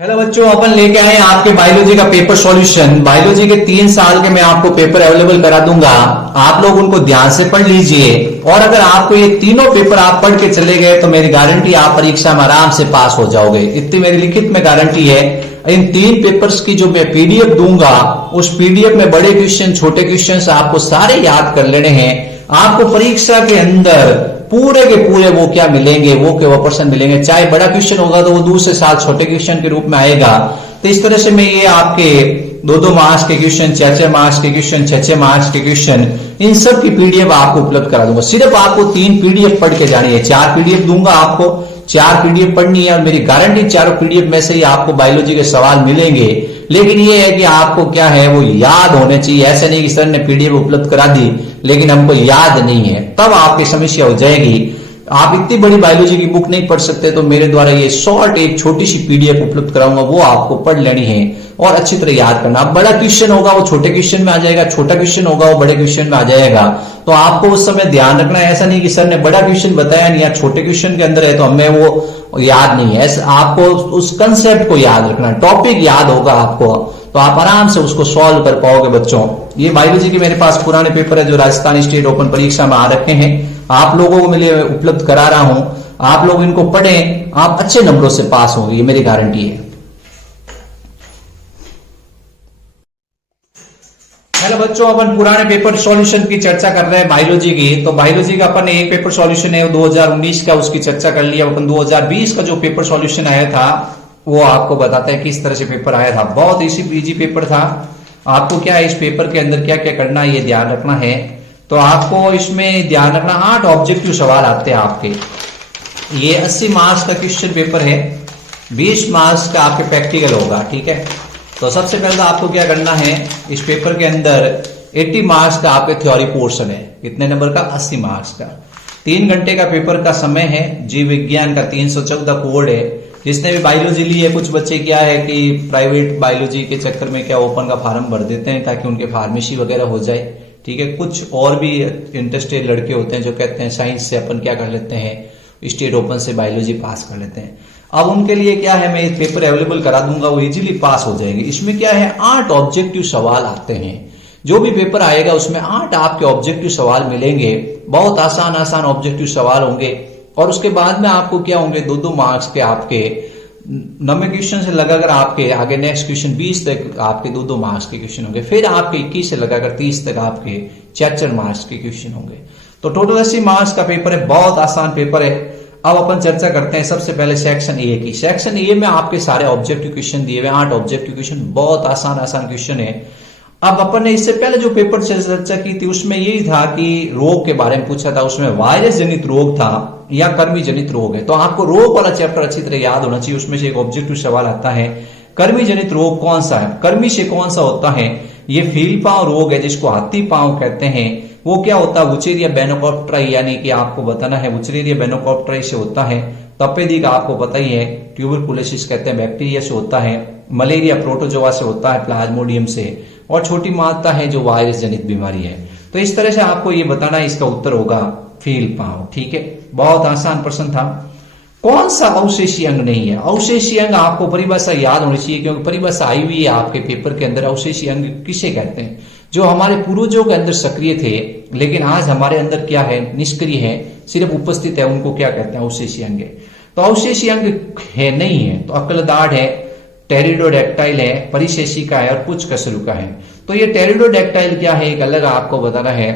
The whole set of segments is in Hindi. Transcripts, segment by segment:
हेलो बच्चों, अपन लेके आए हैं आपके बायोलॉजी का पेपर सॉल्यूशन। बायोलॉजी के 3 साल के मैं आपको पेपर अवेलेबल करा दूंगा। आप लोग उनको ध्यान से पढ़ लीजिए और अगर आपको ये तीनों पेपर आप पढ़ के चले गए तो मेरी गारंटी आप परीक्षा में आराम से पास हो जाओगे, इतनी मेरी लिखित में गारंटी है। इन 3 पेपर्स की जो मैं पीडीएफ दूंगा उस पीडीएफ में बड़े क्वेश्चन छोटे क्वेश्चन आपको सारे याद कर लेने हैं। आपको परीक्षा के अंदर पूरे के पूरे वो क्या मिलेंगे, वो के वो पर्सन मिलेंगे। चाहे बड़ा क्वेश्चन होगा तो वो दूसरे साल छोटे क्वेश्चन के रूप में आएगा। तो इस तरह से मैं ये आपके 2-2 मार्क्स के क्वेश्चन, 6-6 मार्क्स के क्वेश्चन, 6-6 मार्क्स के क्वेश्चन, इन सब की पीडीएफ आपको उपलब्ध करा दूंगा। सिर्फ आपको 3 पीडीएफ पढ़ के जानी है। 4 पीडीएफ दूंगा आपको, 4 पीडीएफ पढ़नी है और मेरी गारंटी चारों पीडीएफ में से ही आपको बायोलॉजी के सवाल मिलेंगे। लेकिन ये है कि आपको क्या है वो याद होने चाहिए। ऐसे नहीं कि सर ने पीडीएफ उपलब्ध करा दी लेकिन हमको याद नहीं है, तब आपकी समस्या हो जाएगी। आप इतनी बड़ी बायोलॉजी की बुक नहीं पढ़ सकते तो मेरे द्वारा ये शॉर्ट एक छोटी सी पीडीएफ उपलब्ध कराऊंगा, वो आपको पढ़ लेनी है और अच्छी तरह याद करना। अब बड़ा क्वेश्चन होगा वो छोटे क्वेश्चन में आ जाएगा, छोटा क्वेश्चन होगा वो बड़े क्वेश्चन में आ जाएगा। तो आपको उस समय ध्यान रखना है। ऐसा नहीं कि सर ने बड़ा क्वेश्चन बताया नहीं या छोटे क्वेश्चन के अंदर है तो हमें वो याद नहीं है। आपको उस कंसेप्ट को याद रखना है, टॉपिक याद होगा आपको तो आप आराम से उसको सॉल्व कर पाओगे। बच्चों, ये बायोलॉजी के मेरे पास पुराने पेपर है जो राजस्थान स्टेट ओपन परीक्षा में आ रखे हैं, आप लोगों को मैं उपलब्ध करा रहा हूं। आप लोग इनको पढ़ें, आप अच्छे नंबरों से पास होंगे, ये मेरी गारंटी है। हेलो बच्चों, अपन पुराने पेपर सॉल्यूशन की चर्चा कर रहे हैं बायोलॉजी की। तो बायोलॉजी का अपन एक पेपर सॉल्यूशन है 2019 का, उसकी चर्चा कर लिया। अपन 2020 का जो पेपर सॉल्यूशन आया था वो आपको बताते हैं किस तरह से पेपर आया था। बहुत इजी पेपर था। आपको क्या है इस पेपर के अंदर क्या क्या करना है ये ध्यान रखना है। तो आपको इसमें ध्यान रखना 8 ऑब्जेक्टिव सवाल आते हैं आपके। ये 80 मार्क्स का क्वेश्चन पेपर है, 20 मार्क्स का आपके प्रैक्टिकल होगा। ठीक है, तो सबसे पहले तो आपको क्या करना है, इस पेपर के अंदर 80 मार्क्स का आपके थ्योरी पोर्शन है। कितने नंबर का? 80 मार्क्स का। 3 घंटे का पेपर का समय है। जीव विज्ञान का 314 कोड है। जिसने भी बायोलॉजी ली है, कुछ बच्चे क्या है कि प्राइवेट बायोलॉजी के चक्कर में क्या ओपन का फॉर्म भर देते हैं ताकि उनके फार्मेसी वगैरह हो जाए। ठीक है, कुछ और भी इंटरेस्टेड लड़के होते हैं जो कहते हैं साइंस से अपन क्या कर लेते हैं, स्टेट ओपन से बायोलॉजी पास कर लेते हैं। अब उनके लिए क्या है, मैं एक पेपर अवेलेबल करा दूंगा, वो इजीली पास हो जाएंगे। इसमें क्या है 8 ऑब्जेक्टिव सवाल आते हैं। जो भी पेपर आएगा उसमें 8 आपके ऑब्जेक्टिव सवाल मिलेंगे। बहुत आसान आसान ऑब्जेक्टिव सवाल होंगे और उसके बाद में आपको क्या होंगे 2-2 मार्क्स के आपके 90 क्वेश्चन से लगाकर आपके आगे नेक्स्ट क्वेश्चन 20 तक आपके 2-2 मार्क्स के क्वेश्चन होंगे। फिर आपके 21 से लगाकर 30 तक आपके 4-4 मार्क्स के क्वेश्चन होंगे। तो टोटल 80 मार्क्स का पेपर है, बहुत आसान पेपर है। अब अपन चर्चा करते हैं सबसे पहले सेक्शन ए की। सेक्शन ए में आपके सारे ऑब्जेक्टिव क्वेश्चन दिए हुए 8 ऑब्जेक्टिव क्वेश्चन, बहुत आसान आसान क्वेश्चन है। अब अपन ने इससे पहले जो पेपर से चर्चा की थी उसमें यही था कि रोग के बारे में पूछा था, उसमें वायरस जनित रोग था या कृमि जनित रोग है। तो आपको रोग वाला चैप्टर अच्छी तरह याद होना चाहिए। उसमें से एक ऑब्जेक्टिव सवाल आता है कृमि जनित रोग कौन सा है, कृमि से कौन सा होता है। ये फील पांव रोग है जिसको हाथी पांव कहते हैं। वो क्या होता है, वुचेरिया बेनोकॉप्टराई, यानी कि आपको बताना है वुचेरिया बेनोकॉप्टराई से होता है। तपेदिक आपको पता ही है, ट्यूबरकुलोसिस कहते हैं बैक्टीरिया से होता है। मलेरिया प्रोटोजोआ से होता है, प्लाज्मोडियम से। और छोटी मात्रा है जो वायरस जनित बीमारी है। तो इस तरह से आपको ये बताना है, इसका उत्तर होगा फील पांव। ठीक है, बहुत आसान प्रश्न था। कौन सा अवशेषी अंग नहीं है? अवशेषी अंग आपको परिभाषा याद होनी चाहिए क्योंकि परिभाषा आई हुई है आपके पेपर के अंदर। अवशेषी अंग किसे कहते हैं? जो हमारे पूर्वजों के अंदर सक्रिय थे लेकिन आज हमारे अंदर क्या है, निष्क्रिय है, सिर्फ उपस्थित है, उनको क्या कहते हैं? अवशेषी अंग। तो अवशेषी अंग है नहीं है तो अक्लदाढ़ है, टेरिडोडेक्टाइल है, परिशेषिका है और पुच्छ कशेरुका है। तो ये टेरिडोडेक्टाइल क्या है, एक अलग आपको बताना है,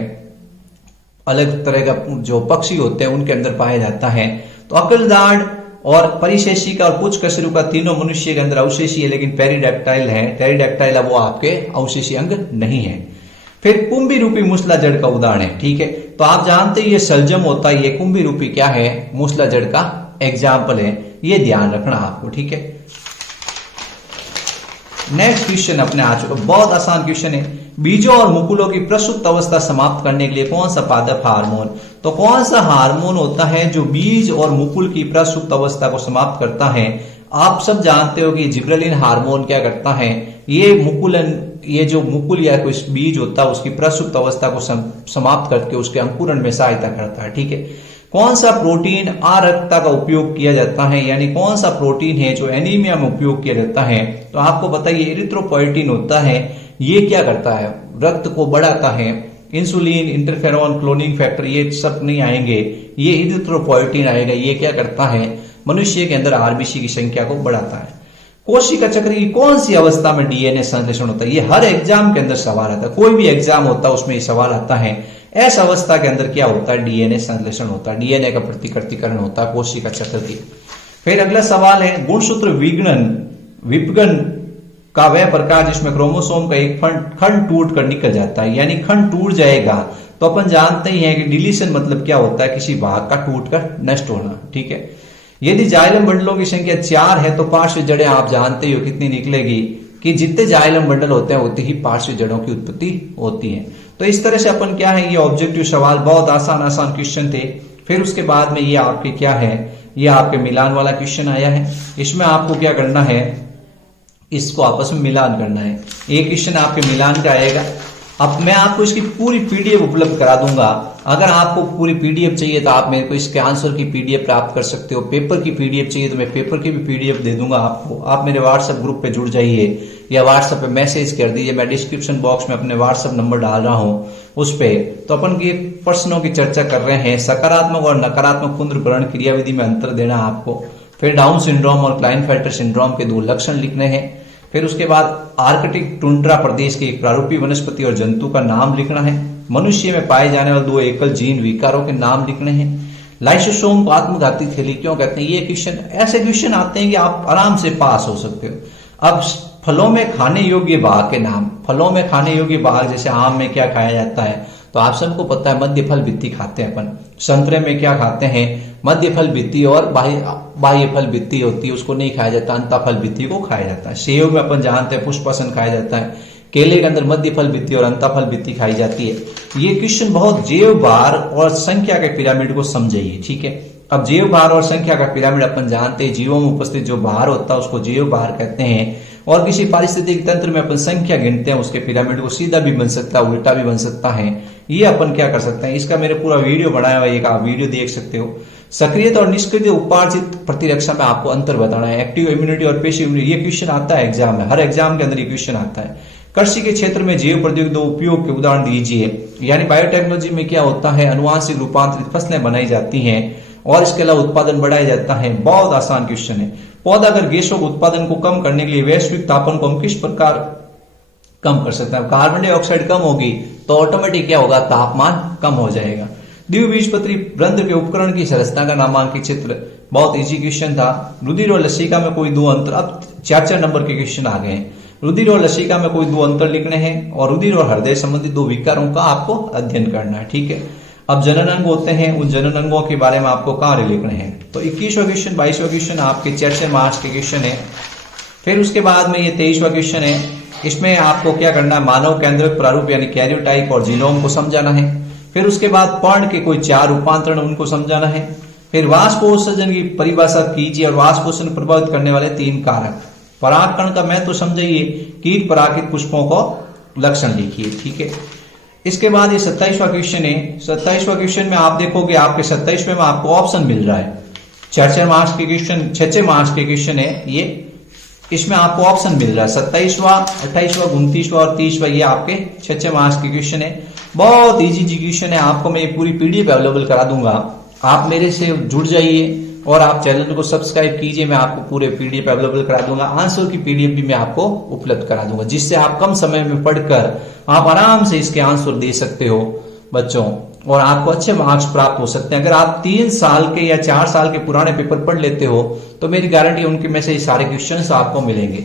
अलग तरह का जो पक्षी होते हैं उनके अंदर पाया जाता है। तो अक्लदाढ़ और परिशेषिका और पुच्छ कशेरुका तीनों मनुष्य के अंदर अवशेषी है लेकिन पेरिडेक्टाइल है। टेरिडेक्टाइल वो आपके अवशेषी अंग नहीं है। फिर कुंभी रूपी मूसला जड़ का उदाहरण है। ठीक है, तो आप जानते हैं ये सलजम होता है, ये कुंभी रूपी क्या है, मूसला जड़ का एग्जाम्पल है। ये ध्यान रखना आपको। ठीक है, नेक्स्ट क्वेश्चन अपने आ चुका, बहुत आसान क्वेश्चन है। बीजों और मुकुलों की प्रसुप्त अवस्था समाप्त करने के लिए कौन सा पादप हार्मोन, तो कौन सा हार्मोन होता है जो बीज और मुकुल की प्रसुप्त अवस्था को समाप्त करता है? आप सब जानते हो कि जिब्रेलिन हार्मोन क्या करता है, ये जो मुकुल या कोई बीज होता है उसकी प्रसुप्त अवस्था को समाप्त करके उसके अंकुरण में सहायता करता है। ठीक है, कौन सा प्रोटीन अरक्तता का उपयोग किया जाता है, यानी कौन सा प्रोटीन है जो एनीमिया में उपयोग किया जाता है। तो आपको बताइए एरिथ्रोपोइटिन होता है। ये क्या करता है, रक्त को बढ़ाता है। इंसुलिन, इंटरफेरॉन, क्लोनिंग फैक्टर ये सब नहीं आएंगे, ये एरिथ्रोपोइटिन आएगा। ये क्या करता है, मनुष्य के अंदर आरबीसी की संख्या को बढ़ाता है। कोशिका चक्र की कौन सी अवस्था में डीएनए संश्लेषण होता है, ये हर एग्जाम के अंदर सवाल आता है। कोई भी एग्जाम होता है उसमें ये सवाल आता है। इस अवस्था के अंदर क्या होता है, डीएनए संश्लेषण होता है, डीएनए का प्रतिकृतिकरण होता है कोशिका चक्र की। फिर अगला सवाल है गुणसूत्र विपगन का वह प्रकार जिसमें क्रोमोसोम का एक खंड टूट कर निकल जाता है, यानी खंड टूट जाएगा। तो अपन जानते ही हैं कि डिलीशन मतलब क्या होता है, किसी भाग का टूट कर नष्ट होना। ठीक है, यदि जाइलम बंडलों की संख्या 4 है तो पार्श्व जड़ें आप जानते हो कितनी निकलेगी, कि जितने जाइलम बंडल होते हैं उतनी ही पार्श्व जड़ों की उत्पत्ति होती है। तो इस तरह से अपन क्या है, ये ऑब्जेक्टिव सवाल बहुत आसान क्वेश्चन थे। फिर उसके बाद में ये आपके क्या है, ये आपके मिलान वाला क्वेश्चन आया है। इसमें आपको क्या करना है, इसको आपस में मिलान करना है। एक क्वेश्चन आपके मिलान का आएगा। अब मैं आपको इसकी पूरी पीडीएफ उपलब्ध करा दूंगा। अगर आपको पूरी पीडीएफ चाहिए तो आप मेरे को इसके आंसर की पीडीएफ प्राप्त कर सकते हो। पेपर की पीडीएफ चाहिए तो मैं पेपर की भी पीडीएफ दे दूंगा आपको। आप मेरे व्हाट्सएप ग्रुप पे जुड़ जाइए या व्हाट्सएप पे मैसेज कर दीजिए। मैं डिस्क्रिप्शन बॉक्स में अपने व्हाट्सएप नंबर डाल रहा हूँ उस पे। तो अपन ये प्रश्नों की चर्चा कर रहे हैं। सकारात्मक और नकारात्मक पुनर्भरण क्रियाविधि में अंतर देना आपको। फिर डाउन सिंड्रोम और क्लाइनफेल्टर सिंड्रोम के 2 लक्षण लिखने हैं। फिर उसके बाद आर्कटिक टुंड्रा प्रदेश के एक प्रारूपी वनस्पति और जंतु का नाम लिखना है। मनुष्य में पाए जाने वाले 2 एकल जीन विकारों के नाम लिखने हैं। लाइसोसोम को आत्मघाती थैली क्यों कहते हैं, ये क्वेश्चन, ऐसे क्वेश्चन आते हैं कि आप आराम से पास हो सकते हो। अब फलों में खाने योग्य भाग के नाम। फलों में खाने योग्य भाग, जैसे आम में क्या खाया जाता है, तो आप सबको पता है मध्य फल भित्ति खाते हैं अपन। संतरे में क्या खाते हैं, मध्य फल भित्ति और बाह्य फल भित्ति होती है, उसको नहीं खाया जाता, अंतः फल भित्ति को खाया जाता है। सेव में अपन जानते हैं पुष्पासन खाया जाता है। केले के अंदर मध्य फल भित्ति और अंतः फल भित्ति खाई जाती है। ये क्वेश्चन बहुत जीव भार और संख्या के पिरामिड को समझिए। ठीक है, अब जीव भार और संख्या का पिरामिड अपन जानते हैं, जीवों में उपस्थित जो भार होता है उसको जीव भार कहते हैं। और किसी पारिस्थितिक तंत्र में अपन संख्या गिनते हैं, उसके पिरामिड को सीधा भी बन सकता है, उल्टा भी बन सकता है। ये अपन क्या कर सकते हैं, इसका मेरे पूरा वीडियो बनाया हुआ है, एक आप वीडियो देख सकते हो। सक्रियता और निष्क्रिय उपार्जित प्रतिरक्षा में आपको अंतर बताना है। एक्टिव इम्यूनिटी और पेशिव इम्यूनिटी, ये क्वेश्चन आता है एग्जाम में, हर एग्जाम के अंदर ये क्वेश्चन आता है। कृषि के क्षेत्र में जैव प्रौद्योगिकी उपयोग के उदाहरण दीजिए। यानी बायोटेक्नोलॉजी में क्या होता है, अनुवांशिक रूपांतरित फसलें बनाई जाती हैं और इसके अलावा उत्पादन बढ़ाया जाता है। बहुत आसान क्वेश्चन है। पौधा अगर गैसों के उत्पादन को कम करने के लिए वैश्विक तापमान को हम किस प्रकार कम कर सकते हैं। कार्बन डाइऑक्साइड कम होगी तो ऑटोमेटिक क्या होगा, तापमान कम हो जाएगा। द्विबीजपत्री रंध्र के उपकरण की संरचना का नामांकित चित्र, बहुत इजी क्वेश्चन था। रुधिर और लसिका में कोई 2 अंतर, अब 4 नंबर के क्वेश्चन आ गए। रुधिर और लसिका में कोई 2 अंतर लिखने हैं और रुधिर और हृदय संबंधी 2 विकारों का आपको अध्ययन करना है। ठीक है, अब जनन अंग होते हैं, उन जनन अंगों के बारे में आपको कार्य लिखने हैं। तो 21वां क्वेश्चन 22वां क्वेश्चन आपके 4 मार्च के क्वेश्चन है। फिर उसके बाद में ये 23वां क्वेश्चन है। इसमें आपको क्या करना है, मानव केंद्रक प्रारूप यानी कैरियोटाइप और जीनोम को समझाना है। फिर उसके बाद पर्ण के कोई 4 रूपांतरण उनको समझाना है। फिर वाष्पोत्सर्जन की परिभाषा कीजिए और वाष्पोत्सर्जन प्रभावित करने वाले 3 कारक। परागकण का मैं तो समझाइए, कीट परागित पुष्पों को लक्षण लिखिए। ठीक है, इसके बाद ये 27वां क्वेश्चन है। 27वां क्वेश्चन में आप देखोगे आपके 27वें में आपको ऑप्शन मिल रहा है। 4 मार्क्स के क्वेश्चन, 6 मार्क्स के क्वेश्चन है ये, इसमें आपको ऑप्शन मिल रहा है 27वां, 28वां, 29वां और 30वां, ये आपके 6 मार्क्स के क्वेश्चन है। बहुत इजी क्वेश्चन है। आपको मैं पूरी पीडीएफ अवेलेबल करा दूंगा। आप मेरे से जुड़ जाइए और आप चैनल को सब्सक्राइब कीजिए। मैं आपको पूरे पीडीएफ अवेलेबल करा दूंगा। आंसर की पीडीएफ भी मैं आपको उपलब्ध करा दूंगा, जिससे आप कम समय में पढ़कर आप आराम से इसके आंसर दे सकते हो बच्चों, और आपको अच्छे मार्क्स प्राप्त हो सकते हैं। अगर आप 3 साल के या 4 साल के पुराने पेपर पढ़ लेते हो तो मेरी गारंटी उनके में से सारे क्वेश्चंस आपको मिलेंगे।